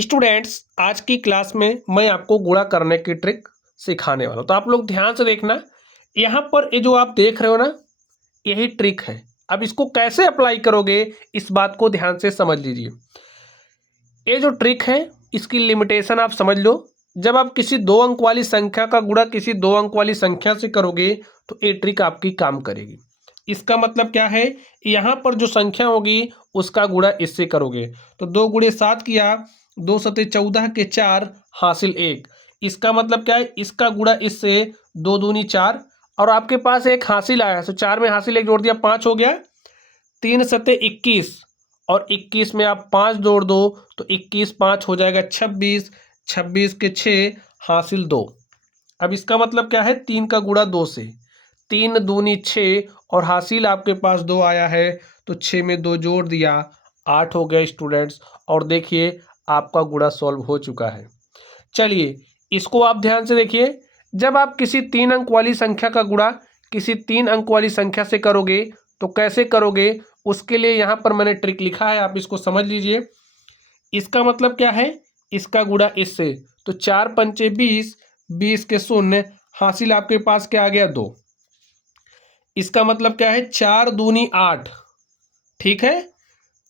Students, आज की class में मैं आपको गुणा करने की ट्रिक सिखाने वाला हूँ। तो आप लोग ध्यान से देखना। यहाँ पर ये जो आप देख रहे हो ना, यही ट्रिक है। अब इसको कैसे अप्लाई करोगे, इस बात को ध्यान से समझ लीजिए। ये जो ट्रिक है, इसकी लिमिटेशन आप समझ लो। जब आप किसी 2 अंक वाली संख्या का गुणा किसी 2 अंक वाली संख्या से करोगे तो ये ट्रिक आपकी काम करेगी। इसका मतलब क्या है, यहाँ पर जो संख्या होगी उसका गुणा इससे करोगे तो 2 गुणे 7 किया, 2 सते 14 के 4 हासिल 1। इसका मतलब क्या है, इसका गुणा इससे 2 दूनी 4 और आपके पास एक हासिल आया तो 4 में हासिल 1 जोड़ दिया 5 हो गया। 3 सते 21 और 21 में आप 5 जोड़ दो तो 21 5 हो जाएगा 26, 26 के 6 हासिल 2। अब इसका मतलब क्या है, 3 का गुणा 2 से, 3 दूनी 6 और हासिल आपके पास 2 आया है तो 6 में 2 जोड़ दिया 8 हो गया स्टूडेंट्स। और देखिए आपका गुणा सॉल्व हो चुका है। चलिए इसको आप ध्यान से देखिए। जब आप किसी 3 अंक वाली संख्या का गुणा किसी 3 अंक वाली संख्या से करोगे तो कैसे करोगे, उसके लिए यहाँ पर मैंने ट्रिक लिखा है, आप इसको समझ लीजिए। इसका मतलब क्या है, इसका गुणा इससे तो 4 पंचे 20, 20 के शून्य हासिल आपके पास क्या आ गया 2। इसका मतलब क्या है, 4 दूनी 8, ठीक है,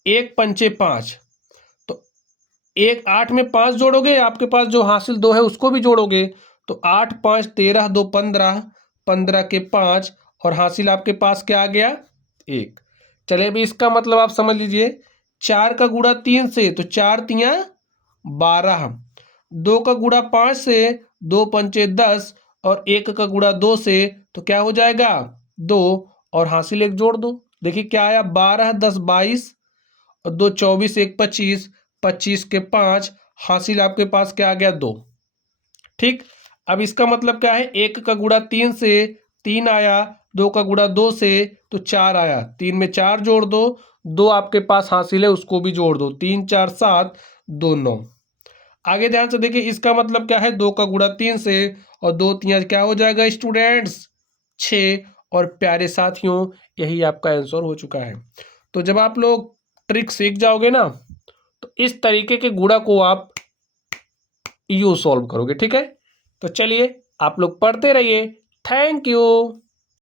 1 पंचे 5 तो 1 8 में 5 जोड़ोगे, आपके पास जो हासिल 2 है उसको भी जोड़ोगे तो 8 5 13 2 15, 15 के 5 और हासिल आपके पास क्या आ गया 1। चले अभी इसका मतलब आप समझ लीजिए। 4 का गुणा 3 से तो 4 तियाँ 12, 2 का गुणा 5 से 2 पंचे 10 और 1 का गुणा 2 से तो क्या हो जाएगा 2 और हासिल 1 जोड़ दो। देखिए क्या आया, 12 10 22 और 2 24 1 25, 25 के 5 हासिल आपके पास क्या आ गया 2। ठीक, अब इसका मतलब क्या है, 1 का गुणा 3 से 3 आया, 2 का गुणा 2 से तो 4 आया, 3 में 4 जोड़ दो, 2 आपके पास हासिल है उसको भी जोड़ दो, 3 4 7 2 9। आगे ध्यान से देखिए, इसका मतलब क्या है, 2 का गुणा 3 से और 2 तियाँ क्या हो जाएगा स्टूडेंट्स 6। और प्यारे साथियों, यही आपका आंसर हो चुका है। तो जब आप लोग ट्रिक सीख जाओगे ना तो इस तरीके के गुणा को आप यू सॉल्व करोगे, ठीक है। तो चलिए आप लोग पढ़ते रहिए। Thank you.